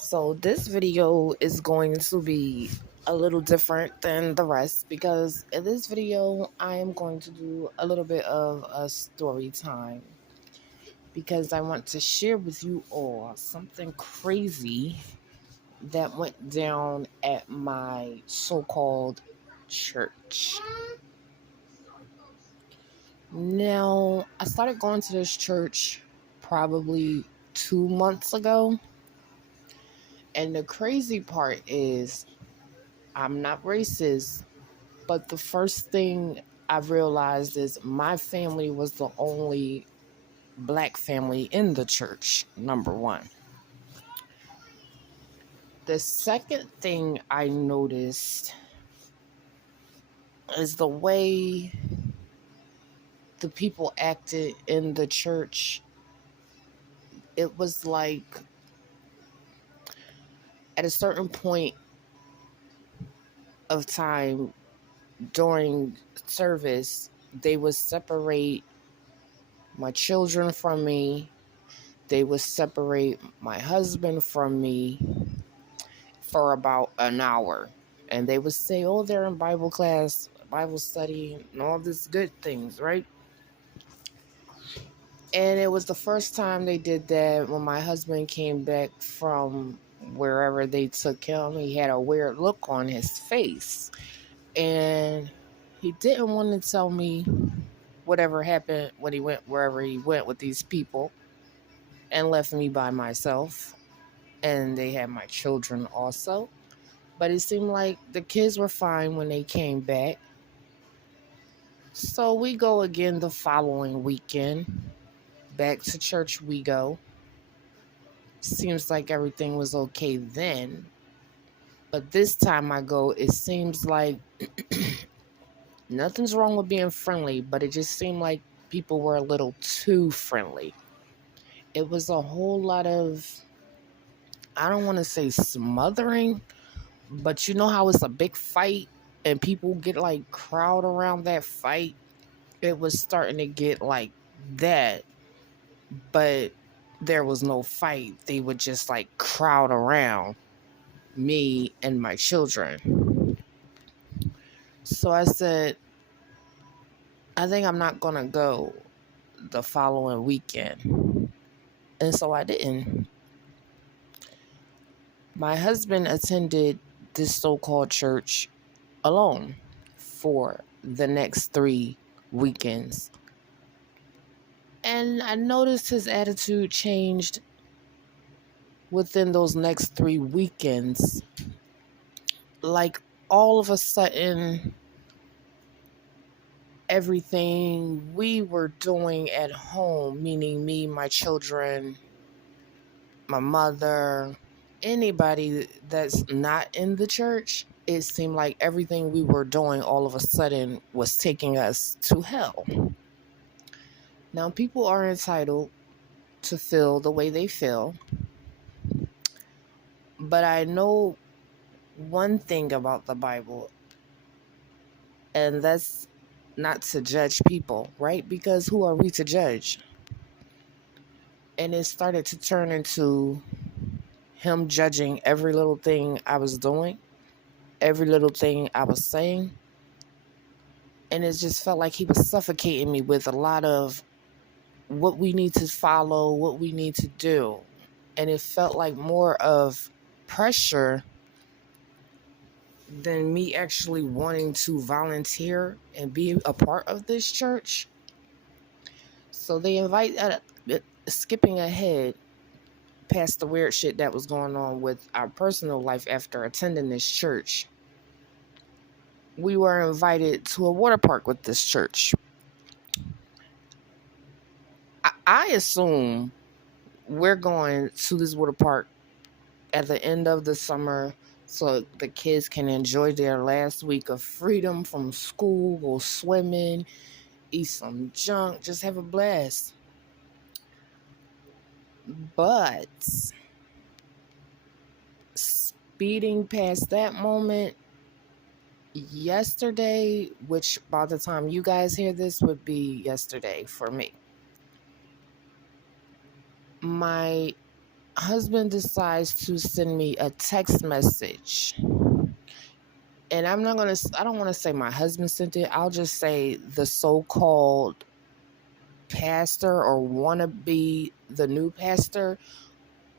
So this video is going to be a little different than the rest because in this video I am going to do a little bit of a story time because I want to share with you all something crazy that went down at my so-called church. Now, I started going to this church probably 2 months ago, and the crazy part is I'm not racist, but the first thing I realized is my family was the only black family in the church, number one. The second thing I noticed is the way the people acted in the church. It was like at a certain point of time during service, they would separate my children from me. They would separate my husband from me for about an hour. And they would say, oh, they're in Bible class, Bible study, and all these good things, right? And it was the first time they did that when my husband came back from wherever they took him. He had a weird look on his face. And he didn't want to tell me whatever happened when he went wherever he went with these people and left me by myself. And they had my children also. But it seemed like the kids were fine when they came back. So we go again the following weekend. Back to church we go. Seems like everything was okay then. But this time I go, it seems like nothing's wrong with being friendly, but it just seemed like people were a little too friendly. It was a whole lot of, I don't want to say smothering, but you know how it's a big fight and people get like crowd around that fight? It was starting to get like that, but there was no fight. They would just like crowd around me and my children. So I said, I think I'm not going to go the following weekend. And so I didn't. My husband attended this so-called church alone for the next 3 weekends. And I noticed his attitude changed within those next 3 weekends. Like all of a sudden, everything we were doing at home, meaning me, my children, my mother, anybody that's not in the church, it seemed like everything we were doing all of a sudden was taking us to hell. Now, people are entitled to feel the way they feel, but I know one thing about the Bible, and that's not to judge people, right? Because who are we to judge? And it started to turn into him judging every little thing I was doing, every little thing I was saying. And it just felt like he was suffocating me with a lot of what we need to follow, what we need to do. And it felt like more of pressure than me actually wanting to volunteer and be a part of this church. So they skipping ahead past the weird shit that was going on with our personal life after attending this church. We were invited to a water park with this church. I assume we're going to this water park at the end of the summer so the kids can enjoy their last week of freedom from school, go swimming, eat some junk, just have a blast. But speeding past that moment, yesterday, which by the time you guys hear this would be yesterday for me, my husband decides to send me a text message. And I don't want to say my husband sent it. I'll just say the so-called pastor or wanna be the new pastor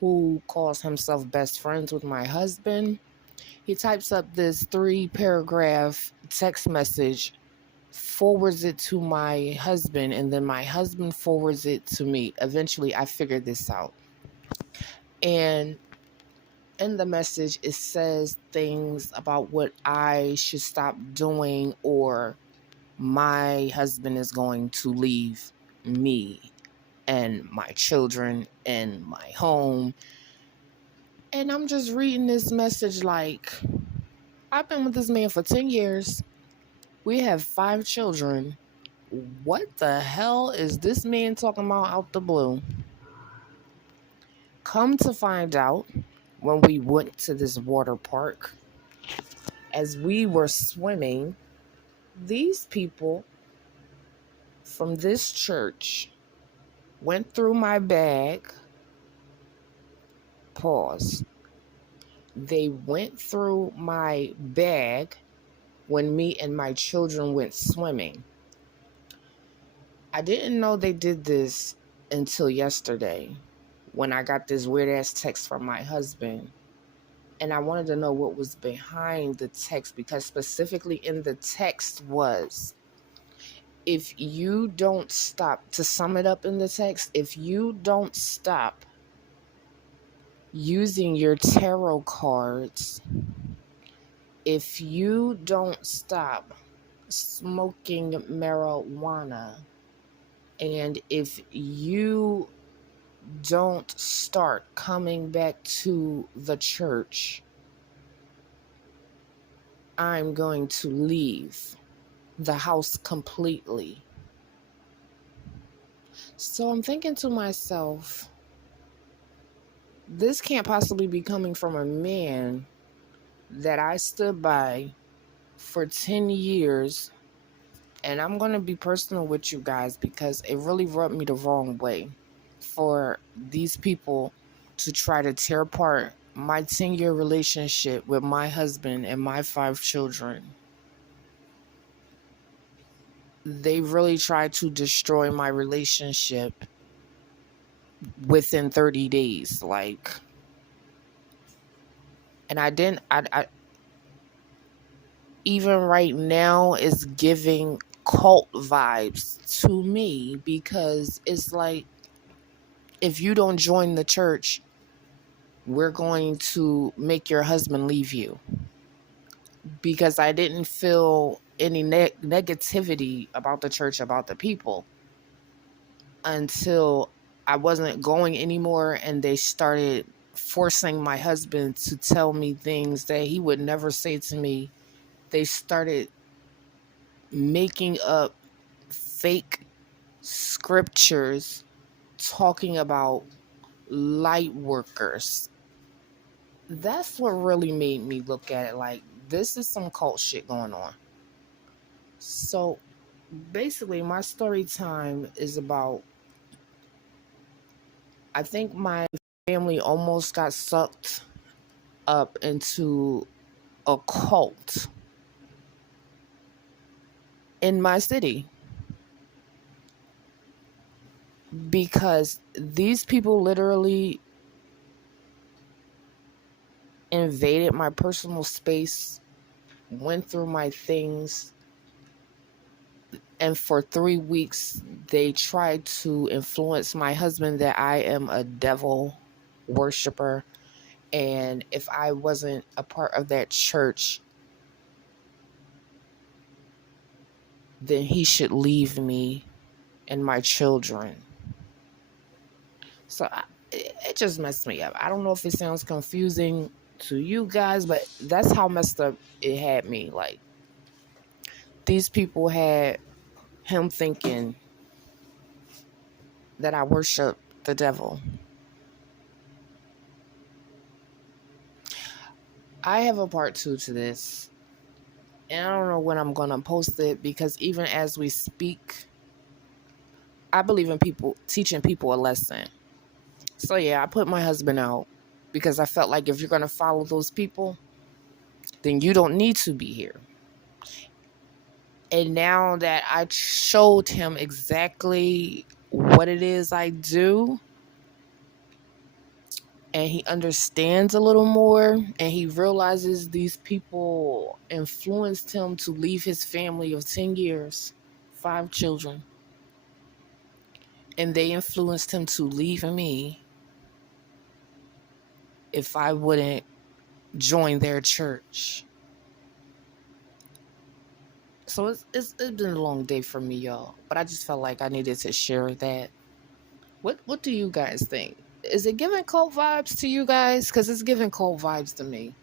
who calls himself best friends with my husband. He types up this 3-paragraph text message, forwards it to my husband, and then my husband forwards it to me. Eventually, I figured this out. And in the message, it says things about what I should stop doing, or my husband is going to leave me and my children and my home. And I'm just reading this message like, I've been with this man for 10 years. We have 5 children. What the hell is this man talking about out the blue? Come to find out, when we went to this water park, as we were swimming, these people from this church went through my bag. Pause. They went through my bag when me and my children went swimming. I didn't know they did this until yesterday when I got this weird ass text from my husband. And I wanted to know what was behind the text, because specifically in the text was, if you don't stop, to sum it up in the text, if you don't stop using your tarot cards, if you don't stop smoking marijuana, and if you don't start coming back to the church, I'm going to leave the house completely. So I'm thinking to myself, this can't possibly be coming from a man that I stood by for 10 years. And I'm going to be personal with you guys, because it really rubbed me the wrong way for these people to try to tear apart my 10-year relationship with my husband and my 5 children. They really tried to destroy my relationship within 30 days. Like, and I didn't, I even right now is giving cult vibes to me, because it's like, if you don't join the church, we're going to make your husband leave you. Because I didn't feel any negativity about the church, about the people, until I wasn't going anymore, and they started forcing my husband to tell me things that he would never say to me. They started making up fake scriptures talking about light workers. That's what really made me look at it like, this is some cult shit going on. So basically, my story time is about, I think my family almost got sucked up into a cult in my city, because these people literally invaded my personal space, went through my things, and for 3 weeks they tried to influence my husband that I am a devil worshiper, and if I wasn't a part of that church, then he should leave me and my children. So it just messed me up. I don't know if it sounds confusing to you guys, but that's how messed up it had me. Like, these people had him thinking that I worship the devil. I have a part 2 to this, and I don't know when I'm going to post it, because even as we speak, I believe in people teaching people a lesson. So yeah, I put my husband out because I felt like if you're going to follow those people, then you don't need to be here. And now that I showed him exactly what it is I do, and he understands a little more, and he realizes these people influenced him to leave his family of 10 years, 5 children, and they influenced him to leave me if I wouldn't join their church. So it's been a long day for me, y'all. But I just felt like I needed to share that. What do you guys think? Is it giving cult vibes to you guys? Because it's giving cult vibes to me.